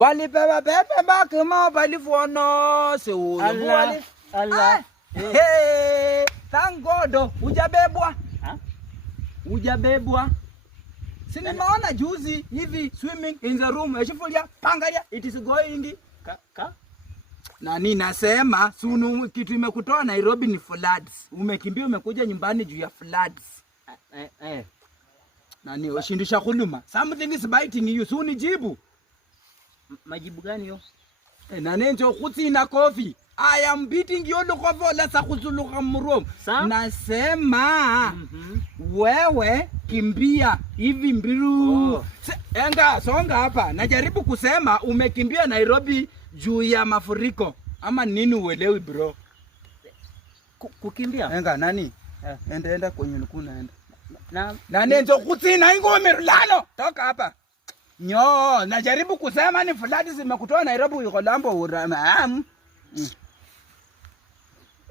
Walipewa pepe bakima walifuono seuyo. Allah. Hey, thank God. Hujabebwa? Hujabebwa? Si nimeona juzi hivi swimming in the room. Eshifulia pangalia it is going. Nani nasema sunu kitu imekutoa Nairobi ni floods. Umekimbia umekuja nyumbani juu ya floods. Nani ushindisha kuluma? Something is biting you. Suni jibu. Majibu gani yo? Nani njo kuti na coffee. I am beating you lukovo la sakuzuluka mromo. Nasema wewe kimbia hivi mbiru. Enga songa hapa. Najaribu kusema umekimbia Nairobi juu ya mafuriko. Ama nini uelewi bro? Kukimbia? Enga nani? Enda kwenye lukuna enda. Nani njo kuti na ingome lalo. Toka hapa. Najaribu kusema ni floods zimekutoa Nairobi uko Lambo urama.